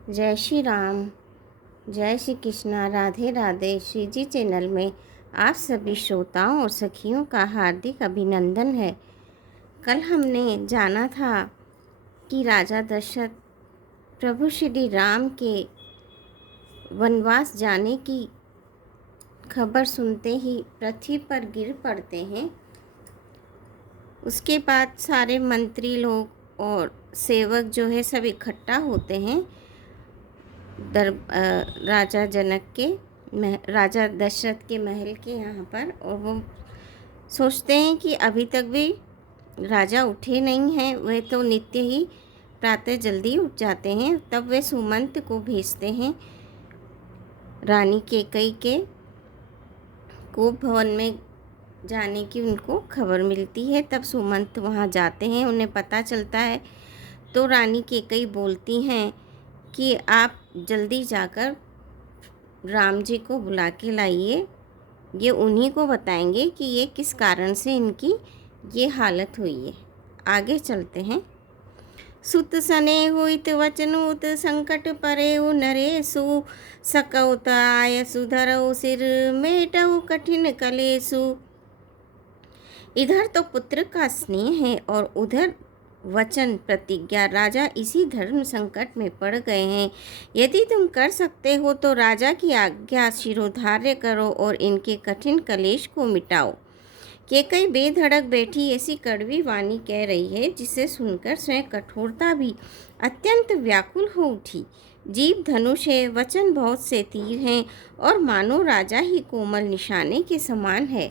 जय श्री राम, जय श्री कृष्णा, राधे राधे। श्री जी चैनल में आप सभी श्रोताओं और सखियों का हार्दिक अभिनंदन है। कल हमने जाना था कि राजा दशरथ प्रभु श्री राम के वनवास जाने की खबर सुनते ही पृथ्वी पर गिर पड़ते हैं। उसके बाद सारे मंत्री लोग और सेवक जो है सब इकट्ठा होते हैं राजा जनक के राजा दशरथ के महल के यहाँ पर, और वो सोचते हैं कि अभी तक भी राजा उठे नहीं हैं। वे तो नित्य ही प्रातः जल्दी उठ जाते हैं। तब वे सुमंत को भेजते हैं रानी कैकेयी के कोप भवन में जाने की उनको खबर मिलती है। तब सुमंत वहाँ जाते हैं, उन्हें पता चलता है। तो रानी कैकेयी बोलती हैं कि आप जल्दी जाकर राम जी को बुला के लाइए, ये उन्हीं को बताएंगे कि ये किस कारण से इनकी ये हालत हुई है। आगे चलते हैं। सुत सने होइत वचनूत संकट परेउ नरेसु सकौत आय सुधरऊ सिर मेटऊ कठिन कलेसु। इधर तो पुत्र का स्नेह है और उधर वचन प्रतिज्ञा। राजा इसी धर्म संकट में पड़ गए हैं। यदि तुम कर सकते हो तो राजा की आज्ञा शिरोधार्य करो और इनके कठिन कलेश को मिटाओ। कैकेयी बेधड़क बैठी ऐसी कड़वी वाणी कह रही है जिसे सुनकर स्वयं कठोरता भी अत्यंत व्याकुल हो उठी। जीभ धनुष है, वचन बहुत से तीर हैं और मानो राजा ही कोमल निशाने के समान है।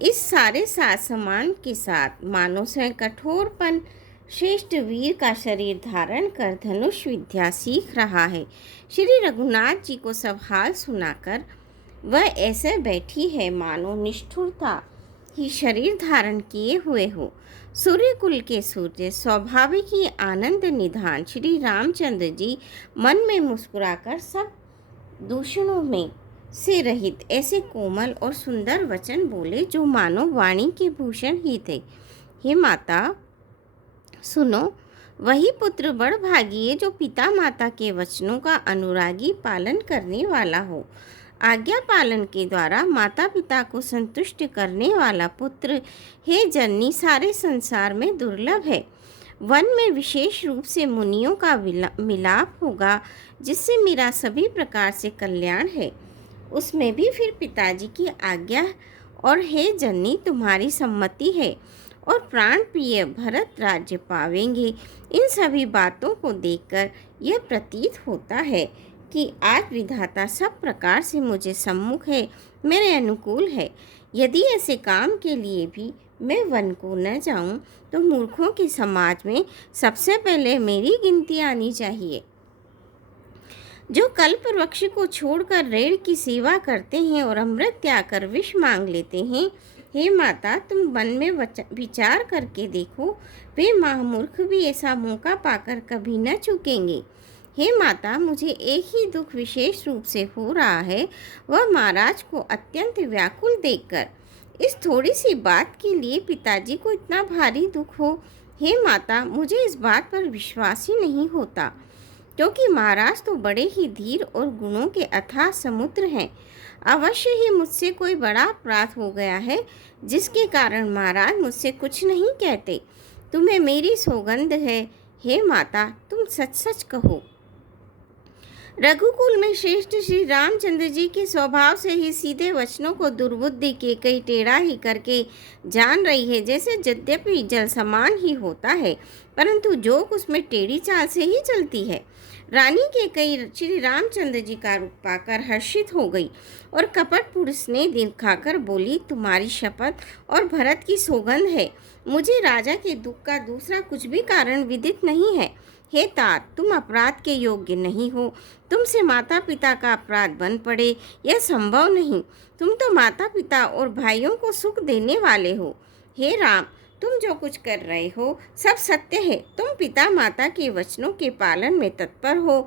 इस सारे सामान के साथ मानो स्वयं कठोरपन श्रेष्ठ वीर का शरीर धारण कर धनुष विद्या सीख रहा है। श्री रघुनाथ जी को सब हाल सुनाकर वह ऐसे बैठी है मानो निष्ठुरता ही शरीर धारण किए हुए हो। सूर्य कुल के सूर्य स्वाभाविक ही आनंद निधान श्री रामचंद्र जी मन में मुस्कुराकर सब दूषणों में से रहित ऐसे कोमल और सुंदर वचन बोले जो मानो वाणी के भूषण ही थे। हे माता सुनो, वही पुत्र बड़ भागी है जो पिता माता के वचनों का अनुरागी पालन करने वाला हो। आज्ञा पालन के द्वारा माता पिता को संतुष्ट करने वाला पुत्र हे जननी सारे संसार में दुर्लभ है। वन में विशेष रूप से मुनियों का मिलाप होगा जिससे मेरा सभी प्रकार से कल्याण है। उसमें भी फिर पिताजी की आज्ञा और हे जननी तुम्हारी सम्मति है और प्राण प्रिय भरत राज्य पावेंगे। इन सभी बातों को देखकर यह प्रतीत होता है कि आज विधाता सब प्रकार से मुझे सम्मुख है, मेरे अनुकूल है। यदि ऐसे काम के लिए भी मैं वन को न जाऊं तो मूर्खों के समाज में सबसे पहले मेरी गिनती आनी चाहिए। जो कल्प वृक्ष को छोड़कर रेड़ की सेवा करते हैं और अमृत त्याग कर विष मांग लेते हैं, हे माता तुम मन में विचार करके देखो, वे महामूर्ख भी ऐसा मौका पाकर कभी न चूकेंगे। हे माता मुझे एक ही दुख विशेष रूप से हो रहा है, वह महाराज को अत्यंत व्याकुल देखकर। इस थोड़ी सी बात के लिए पिताजी को इतना भारी दुख हो। हे माता मुझे इस बात पर विश्वास ही नहीं होता, क्योंकि महाराज तो बड़े ही धीर और गुणों के अथाह समुद्र हैं। अवश्य ही मुझसे कोई बड़ा अपराध हो गया है जिसके कारण महाराज मुझसे कुछ नहीं कहते। तुम्हें मेरी सौगंध है, हे माता तुम सच सच कहो। रघुकुल में श्रेष्ठ श्री रामचंद्र जी के स्वभाव से ही सीधे वचनों को दुर्बुद्धि के कई टेढ़ा ही करके जान रही है। जैसे यद्यपि जल समान ही होता है परंतु जोक उसमें टेढ़ी चाल से ही चलती है। रानी कैकेयी श्री रामचंद्र जी का रूप पाकर हर्षित हो गई और कपटपूर्ण स्नेह दिखाकर बोली, तुम्हारी शपथ और भरत की सौगंध है, मुझे राजा के दुख का दूसरा कुछ भी कारण विदित नहीं है। हे तात तुम अपराध के योग्य नहीं हो, तुमसे माता पिता का अपराध बन पड़े यह संभव नहीं। तुम तो माता पिता और भाइयों को सुख देने वाले हो। हे राम तुम जो कुछ कर रहे हो सब सत्य है। तुम पिता माता के वचनों के पालन में तत्पर हो।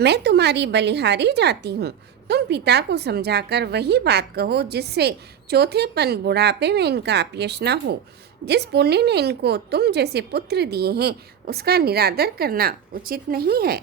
मैं तुम्हारी बलिहारी जाती हूँ। तुम पिता को समझाकर वही बात कहो जिससे चौथेपन बुढ़ापे में इनका अपयश न हो। जिस पुण्य ने इनको तुम जैसे पुत्र दिए हैं उसका निरादर करना उचित नहीं है।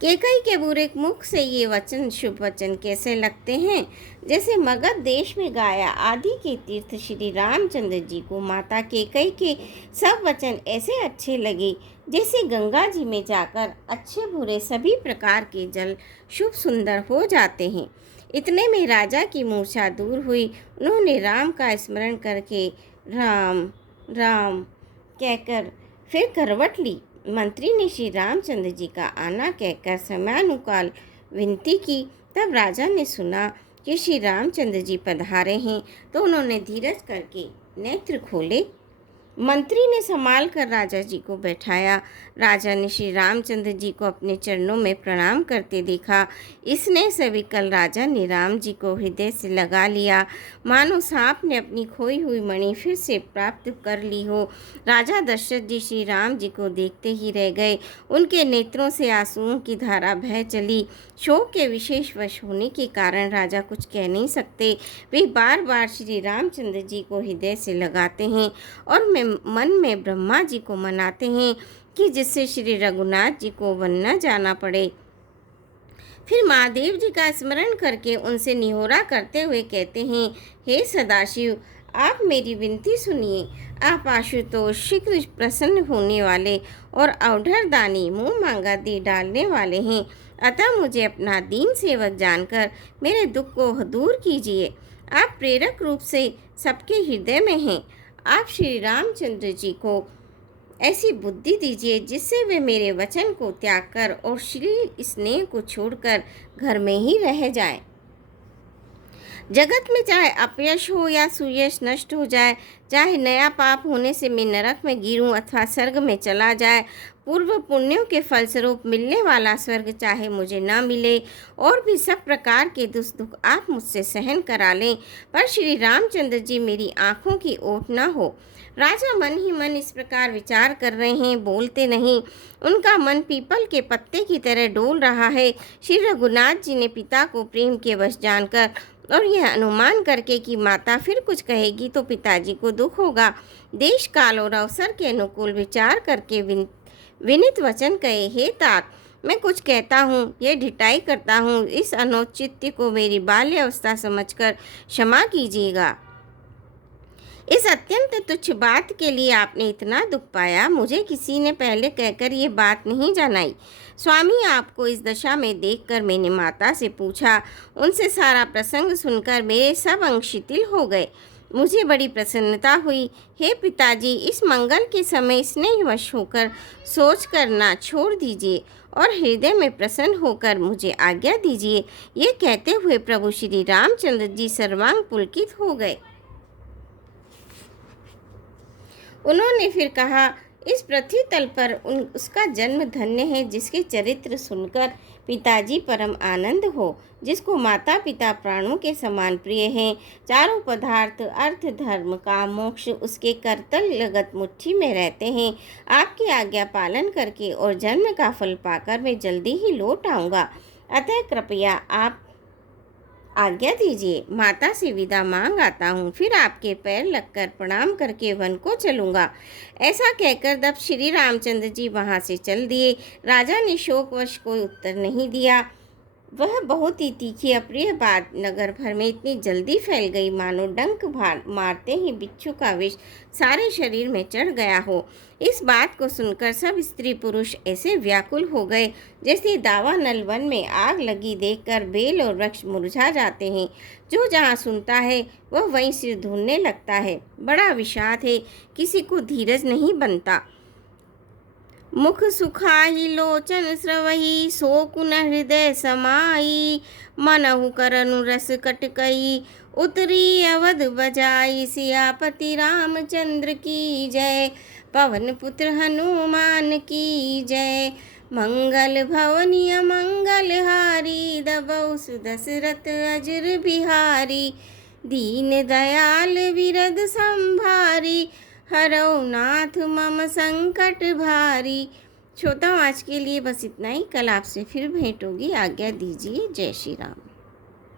केकई के बुरे मुख से ये वचन शुभ वचन कैसे लगते हैं? जैसे मगध देश में गाया आदि के तीर्थ श्री रामचंद्र जी को माता केकई के सब वचन ऐसे अच्छे लगे जैसे गंगा जी में जाकर अच्छे बुरे सभी प्रकार के जल शुभ सुंदर हो जाते हैं। इतने में राजा की मूर्छा दूर हुई। उन्होंने राम का स्मरण करके राम राम कहकर फिर करवट ली। मंत्री ने श्री रामचंद्र जी का आना कहकर समयानुकाल विनती की। तब राजा ने सुना कि श्री रामचंद्र जी पधारे हैं तो उन्होंने धीरज करके नेत्र खोले। मंत्री ने संभाल कर राजा जी को बैठाया। राजा ने श्री रामचंद्र जी को अपने चरणों में प्रणाम करते देखा। इसने से विकल राजा ने राम जी को हृदय से लगा लिया, मानो सांप ने अपनी खोई हुई मणि फिर से प्राप्त कर ली हो। राजा दशरथ जी श्री राम जी को देखते ही रह गए। उनके नेत्रों से आंसुओं की धारा बह चली। शोक के विशेष वश होने के कारण राजा कुछ कह नहीं सकते। वे बार बार श्री रामचंद्र जी को हृदय से लगाते हैं और मन में ब्रह्मा जी को मनाते हैं कि जिससे श्री रघुनाथ जी को वन न जाना पड़े। फिर महादेव जी का स्मरण करके उनसे निहोरा करते हुए कहते हैं, हे सदाशिव, आप मेरी विनती सुनिए। आप आशुतोष शीघ्र प्रसन्न होने वाले और अवधर दानी मुँह मांगा दी डालने वाले हैं, अतः मुझे अपना दीन सेवक जानकर मेरे दुख को दूर कीजिए। आप प्रेरक रूप से सबके हृदय में हैं। आप श्री रामचंद्र जी को ऐसी बुद्धि दीजिए जिससे वे मेरे वचन को त्याग कर और श्री स्नेह को छोड़कर घर में ही रह जाएं। जगत में चाहे अपयश हो या सुयश नष्ट हो जाए, चाहे नया पाप होने से मैं नरक में गिरूं अथवा स्वर्ग में चला जाए, पूर्व पुण्यों के फलस्वरूप मिलने वाला स्वर्ग चाहे मुझे न मिले, और भी सब प्रकार के दुख आप मुझसे सहन करा लें, पर श्री रामचंद्र जी मेरी आँखों की ओट न हो। राजा मन ही मन इस प्रकार विचार कर रहे हैं, बोलते नहीं। उनका मन पीपल के पत्ते की तरह डोल रहा है। श्री रघुनाथ जी ने पिता को प्रेम के वश जानकर और यह अनुमान करके कि माता फिर कुछ कहेगी तो पिताजी को दुख होगा, देश काल और अवसर के अनुकूल विचार करके विनित वचन कहे, हे तात, मैं कुछ कहता हूँ, यह ढिठाई करता हूँ, इस अनौचित्य को मेरी बाल्य अवस्था समझकर क्षमा कीजिएगा। इस अत्यंत तुच्छ बात के लिए आपने इतना दुख पाया, मुझे किसी ने पहले कहकर ये बात नहीं जनाई। स्वामी, आपको इस दशा में देखकर मैंने माता से पूछा। उनसे सारा प्रसंग सुनकर मेरे सब अंग शिथिल हो गए। मुझे बड़ी प्रसन्नता हुई। हे पिताजी, इस मंगल के समय स्नेहवश होकर सोच कर ना छोड़ दीजिए और हृदय में प्रसन्न होकर मुझे आज्ञा दीजिए। ये कहते हुए प्रभु श्री रामचंद्र जी सर्वांग पुलकित हो गए। उन्होंने फिर कहा, इस पृथ्वी तल पर उसका जन्म धन्य है जिसके चरित्र सुनकर पिताजी परम आनंद हो, जिसको माता पिता प्राणों के समान प्रिय हैं। चारों पदार्थ अर्थ धर्म काम मोक्ष उसके करतल लगत मुट्ठी में रहते हैं। आपकी आज्ञा पालन करके और जन्म का फल पाकर मैं जल्दी ही लौट आऊँगा, अतः कृपया आप आज्ञा दीजिए। माता से विदा मांग आता हूँ, फिर आपके पैर लगकर प्रणाम करके वन को चलूँगा। ऐसा कहकर तब श्री रामचंद्र जी वहाँ से चल दिए। राजा ने शोकवश कोई उत्तर नहीं दिया। वह बहुत ही तीखी अप्रिय बात नगर भर में इतनी जल्दी फैल गई मानो डंक मारते ही बिच्छू का विष सारे शरीर में चढ़ गया हो। इस बात को सुनकर सब स्त्री पुरुष ऐसे व्याकुल हो गए जैसे दावानल वन में आग लगी देखकर बेल और वृक्ष मुरझा जाते हैं। जो जहाँ सुनता है वह वहीं सिर ढूंढने लगता है। बड़ा विषाद है, किसी को धीरज नहीं बनता। मुख सुखाही लोचन स्रवही शोकुन हृदय समाई, मनहु करनु रस कटकई उतरी अवध बजाई। सियापति रामचंद्र की जय, पवन पुत्र हनुमान की जय। मंगल भवनी अमंगल हारी, दबौ सुदशरथ अजर बिहारी। दीन दयाल विरद संभारी, हरौ नाथ मम संकट भारी। श्रोताओं, आज के लिए बस इतना ही। कल आपसे फिर भेंट होगी। आज्ञा दीजिए। जय श्री राम।